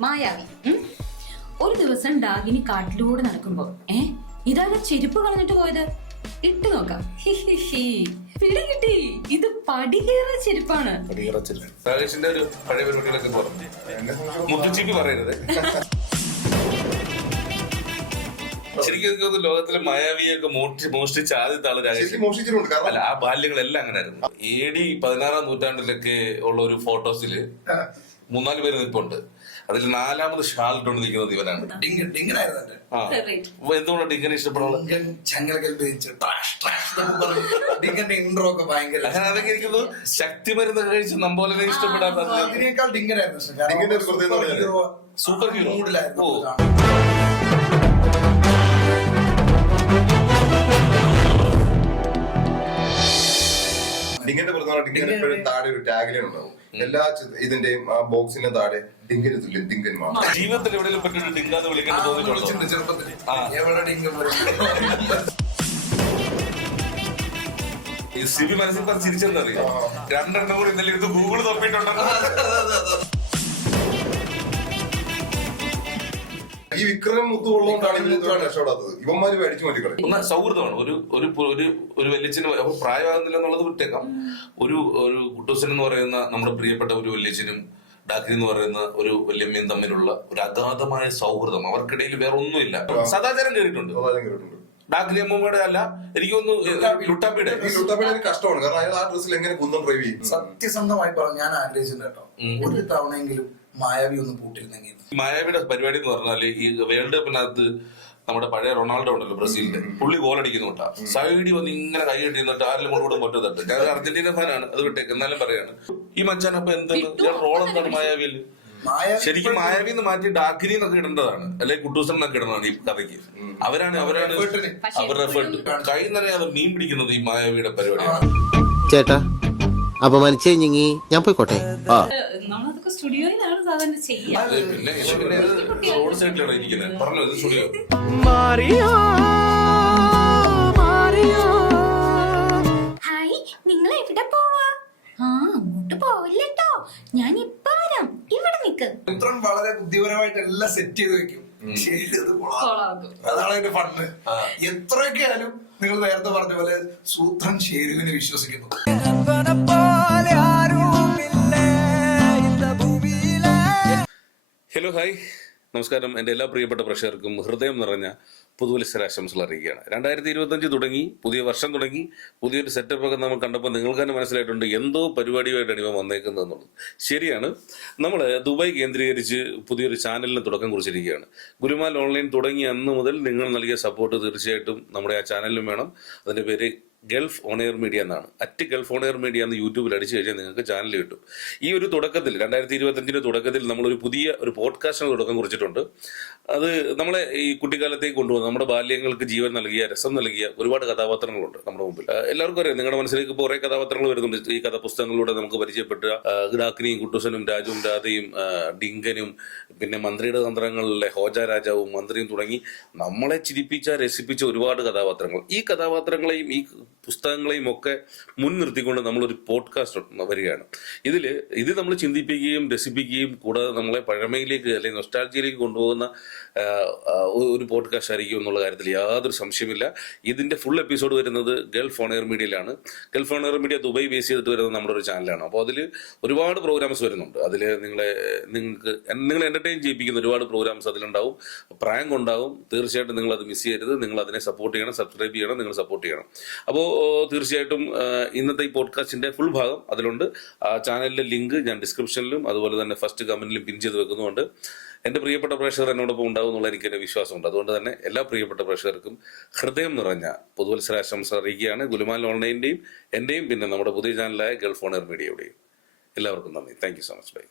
മായാവി. ഒരു ദിവസം ഡാഗിനി കാട്ടിലൂടെ നടക്കുമ്പോ ഏ? ഇതാകെ ചെരുപ്പ് കളഞ്ഞിട്ട് പോയത്? ഇട്ടു നോക്കാം. പിടി കിട്ടി. ഇത് പടികേറ ചെരുപ്പാണ്. ഒരു പഴയ പരിപാടികളൊക്കെ പറഞ്ഞു മുത്തുച്ചിക്ക് പറയരുത്. ശരിക്കും എനിക്ക് ലോകത്തിലെ മായാവിയൊക്കെ മോഷ്ടി മോഷ്ടിച്ച ആദ്യത്തെ ആൾ കാരണം അല്ല ആ ബാല്യങ്ങളെല്ലാം അങ്ങനെ ആയിരുന്നു എ ഡി പതിനാറാം നൂറ്റാണ്ടിലൊക്കെ ഉള്ള ഒരു ഫോട്ടോസിൽ മൂന്നാൽ പേര് നിൽപ്പുണ്ട്. അതിൽ നാലാമത് ഷാൾ ഇട്ടുകൊണ്ട് നിൽക്കുന്നത് ഇവനാണ്. ഡിങ്കൻ ഡിങ്കനായിരുന്നു എന്റെ. എന്തുകൊണ്ടാണ് ഇഷ്ടപ്പെടുന്നത്? ഡിങ്കൻ ട്രാഷ് ട്രാഷ് ഡിങ്കന്റെ ഇൻട്രോ ഒക്കെ ഭയങ്കര അതൊക്കെ ഇരിക്കുന്നു? ശക്തി മരുന്ന് കഴിച്ച് നമ്പോലെ ഇഷ്ടപ്പെടാത്ത അതിനേക്കാൾ ഡിങ്കനായിരുന്നു സൂപ്പർ ഹീറോ. മൂഡിലായിരുന്നു എപ്പോഴും താഴെ ഒരു ടാഗ്ലൈൻ ഉണ്ടാവും. എല്ലാ ഇതിന്റെയും ഇതിന്റെയും ബോക്സിന്റെ താഴെ ഡിങ്കിന് തുല്യം ഡിങ്കൻ മാത്രം ജീവിതത്തിൽ എവിടെയെങ്കിലും ഡിങ്കാന്ന് ആ, തോന്നിയിട്ടുണ്ടോ. ആ. എവിടെ ഡിങ്കൻ സിബി മനസ്സിൽ പറഞ്ഞ് ചിരിച്ചെന്നറിയോ രണ്ടെണ്ണം കൂടി ഇന്നലെ ഇത് ഗൂഗിൾ തപ്പിയിട്ടുണ്ടോ ഈ വിക്രം മുത്തു ഉള്ളതുകൊണ്ടാണ് ഇവർ ഇതുവരെ രക്ഷപ്പെടാത്തത്. ഇവന്മാര് മേടിച്ചു മാറ്റി കളയും ഒന്ന് സൗഹൃദമാണ് ഒരു ഒരു ഒരു ഒരു വല്യച്ഛന് പ്രായമാകുന്നില്ല എന്നുള്ളത് വിട്ടേക്കാം. ഒരു ഒരു കുട്ടൂസൻ എന്ന് പറയുന്ന നമ്മുടെ പ്രിയപ്പെട്ട ഒരു വല്യച്ഛനും ഡാക്രി എന്ന് പറയുന്ന ഒരു വല്യമ്മയും തമ്മിലുള്ള ഒരു അഗാധമായ സൗഹൃദം. അവർക്കിടയിൽ വേറെ ഒന്നുമില്ല സദാചാരം കേറിയിട്ടുണ്ട് സദാചാരം കേട്ടിട്ടുണ്ട് ഡാക്രി അമ്മൂമ്മയുടെ അല്ല എനിക്കൊന്ന് ലുട്ടാപ്പിയുടെ. ലുട്ടാപ്പിയുടെ ഒരു കഷ്ടമാണ്. കാരണം അയാൾ ആ ഡ്രസ്സിൽ എങ്ങനെ കുന്തം ഡ്രൈവ് ചെയ്യും? സത്യസന്ധമായി പറഞ്ഞു ഞാൻ ആഗ്രഹിച്ചിട്ടുണ്ട് കേട്ടോ. ഒരു തവണയെങ്കിലും മായാവി ഒന്ന് പൂട്ടിരുന്നെങ്കിൽ മായാവിയുടെ പരിപാടി എന്ന് പറഞ്ഞാൽ ഈ വേൾഡ് കപ്പിനകത്ത് നമ്മുടെ പഴയ റൊണാൾഡോ ഉണ്ടല്ലോ ബ്രസീലിന്റെ. പുള്ളി ഗോൾ അടിക്കുന്നുണ്ടാ. സൈഡിൽ വന്ന് ഇങ്ങനെ കൈ കെട്ടിന്നിട്ട് ആരിലും കൊണ്ടുകൂടെ പറ്റത്തട്ട് ഞാൻ അർജന്റീന ഫാനാണ്. അത് വിട്ടേക്ക്. എന്നാലും പറയാണ്. ഈ മച്ചാൻ അപ്പൊ എന്താണ് റോൾ എന്താണ് മായാവിയിൽ? മായാവി ശരിക്കും മായാവി എന്ന് മാറ്റി ഡാക്കിനി എന്നൊക്കെ ഇടേണ്ടതാണ്. അല്ലെങ്കിൽ കുട്ടൂസൻ എന്നൊക്കെ ഇടേണ്ടതാണ് ഈ കഥയ്ക്ക്. അവരാണ് അവരാണ്. അവരുടെ കൈ കൈ നിറയാതെ മീൻ പിടിക്കുന്നത് ഈ മായാവിയുടെ പരിപാടിയാണ്. ചേട്ടാ അപമാനിച്ചു ഞാൻ പോയിക്കോട്ടെ? ആ. നമ്മളതൊക്കെ സ്റ്റുഡിയോയിലാണ് ചെയ്യാ. അത് പിന്നെ ഇത് പിന്നെ ഇത് റോഡ് സൈഡിലാണ് ഇരിക്കുന്നത്. പറഞ്ഞു ഇത് സ്റ്റുഡിയോ. ഹായ് നിങ്ങൾ എവിടെ പോവാ? ആ അങ്ങോട്ട് പോവില്ലട്ടോ. ഞാൻ ഇപ്പൊ വരാം. ഇവിടെ നിക്ക്. ഇത്രയും വളരെ ബുദ്ധിപരമായിട്ട് എല്ലാം സെറ്റ് ചെയ്ത് വെക്കും. ശരി അത് കൊള്ളാം. അതാണ് അതിന്റെ ഫണ്ട് എത്രയൊക്കെ ആയാലും നിങ്ങൾ നേരത്തെ പറഞ്ഞ പോലെ സൂത്രൻ ഷേരുവിനെ വിശ്വസിക്കുന്നു. Hello hi. നമസ്കാരം. എന്റെ എല്ലാ പ്രിയപ്പെട്ട പ്രേക്ഷകർക്കും ഹൃദയം നിറഞ്ഞ പുതുവത്സരാശംസകൾ അറിയിക്കുകയാണ്. രണ്ടായിരത്തി ഇരുപത്തഞ്ച് തുടങ്ങി പുതിയ വർഷം തുടങ്ങി പുതിയൊരു സെറ്റപ്പ് ഒക്കെ നമ്മൾ കണ്ടപ്പോൾ നിങ്ങൾക്ക് തന്നെ മനസ്സിലായിട്ടുണ്ട് എന്തോ പരിപാടിയുമായിട്ടാണ് ഇവ വന്നേക്കുന്നത് എന്നുള്ളത്. ശരിയാണ്. നമ്മൾ ദുബായ് കേന്ദ്രീകരിച്ച് പുതിയൊരു ചാനലിന് തുടക്കം കുറിച്ചിരിക്കുകയാണ്. ഗുരുമാൽ ഓൺലൈൻ തുടങ്ങിയ അന്ന് മുതൽ നിങ്ങൾ നൽകിയ സപ്പോർട്ട് തീർച്ചയായിട്ടും നമ്മുടെ ആ ചാനലിലും വേണം. അതിന്റെ പേര് ഗൾഫ് ഓൺ എയർ മീഡിയ എന്നാണ്. At Gulf on air media എന്ന് യൂട്യൂബിൽ അടിച്ചു കഴിഞ്ഞാൽ നിങ്ങൾക്ക് ചാനൽ കിട്ടും. ഈ ഒരു തുടക്കത്തിൽ രണ്ടായിരത്തി ഇരുപത്തഞ്ചിന്റെ തുടക്കത്തിൽ നമ്മളൊരു പുതിയ ഒരു പോഡ്കാസ്റ്റിന് തുടക്കം കുറിച്ചിട്ടുണ്ട്. അത് നമ്മളെ ഈ കുട്ടിക്കാലത്തേക്ക് കൊണ്ടുവന്ന് നമ്മുടെ ബാല്യങ്ങൾക്ക് ജീവൻ നൽകിയ രസം നൽകിയ ഒരുപാട് കഥാപാത്രങ്ങളുണ്ട് നമ്മുടെ മുമ്പിൽ. എല്ലാവർക്കും അറിയാം നിങ്ങളുടെ മനസ്സിലേക്ക് ഇപ്പോൾ കുറേ കഥാപാത്രങ്ങൾ വരുന്നുണ്ട്. ഈ കഥാപുസ്തകങ്ങളിലൂടെ നമുക്ക് പരിചയപ്പെട്ട ആ, കുട്ടുസനും രാജുവും രാധയും ഡിങ്കനും പിന്നെ മന്ത്രിയുടെ തന്ത്രങ്ങളിലെ ഹോജ രാജാവും മന്ത്രിയും തുടങ്ങി നമ്മളെ ചിരിപ്പിച്ച രസിപ്പിച്ച ഒരുപാട് കഥാപാത്രങ്ങൾ. ഈ കഥാപാത്രങ്ങളെയും ഈ പുസ്തകങ്ങളെയും ഒക്കെ മുൻനിർത്തിക്കൊണ്ട് നമ്മളൊരു പോഡ്കാസ്റ്റ് വരികയാണ്. ഇതിൽ ഇത് നമ്മൾ ചിന്തിപ്പിക്കുകയും രസിപ്പിക്കുകയും കൂടാതെ നമ്മളെ പഴമയിലേക്ക് അല്ലെങ്കിൽ നൊസ്റ്റാൾജിയിലേക്ക് കൊണ്ടുപോകുന്ന ഒരു പോഡ്കാസ്റ്റ് ആയിരിക്കും എന്നുള്ള കാര്യത്തിൽ യാതൊരു സംശയമില്ല ഇതിന്റെ ഫുൾ എപ്പിസോഡ് വരുന്നത് Gulf on air മീഡിയയിലാണ് Gulf on air media Dubai base ചെയ്തിട്ട് വരുന്ന നമ്മുടെ ഒരു ചാനലാണ് അപ്പോൾ അതിൽ ഒരുപാട് പ്രോഗ്രാംസ് വരുന്നുണ്ട്. അതിൽ നിങ്ങളെ നിങ്ങൾക്ക് നിങ്ങൾ എന്റർടൈൻ ചെയ്യിപ്പിക്കുന്ന ഒരുപാട് പ്രോഗ്രാംസ് അതിലുണ്ടാവും. പ്രാങ്ക് ഉണ്ടാവും. തീർച്ചയായിട്ടും നിങ്ങൾ അത് മിസ് ചെയ്യരുത്. നിങ്ങൾ അതിനെ സപ്പോർട്ട് ചെയ്യണം സബ്സ്ക്രൈബ് ചെയ്യണം നിങ്ങൾ സപ്പോർട്ട് ചെയ്യണം. അപ്പോൾ തീർച്ചയായിട്ടും ഇന്നത്തെ ഈ പോഡ്കാസ്റ്റിന്റെ ഫുൾ ഭാഗം അതിലുണ്ട്. ആ ചാനലിലെ ലിങ്ക് ഞാൻ ഡിസ്ക്രിപ്ഷനിലും അതുപോലെ തന്നെ ഫസ്റ്റ് കമന്റിലും പിൻ ചെയ്ത് വെക്കുന്നുണ്ട് എന്റെ പ്രിയപ്പെട്ട പ്രേക്ഷകർ എന്നോടൊപ്പം ഉണ്ടാവും എന്നുള്ള എനിക്ക് എന്റെ വിശ്വാസമുണ്ട്. അതുകൊണ്ട് തന്നെ എല്ലാ പ്രിയപ്പെട്ട പ്രേക്ഷകർക്കും ഹൃദയം നിറഞ്ഞ പുതുവത്സരാശംസ അറിയിക്കുകയാണ്. ഗുലുമാൽ ഓൺലൈന്റെയും എന്റെയും പിന്നെ നമ്മുടെ പുതിയ ചാനലായ ഗൾഫ് ഓണർ മീഡിയയുടെയും എല്ലാവർക്കും നന്ദി. Thank so much bye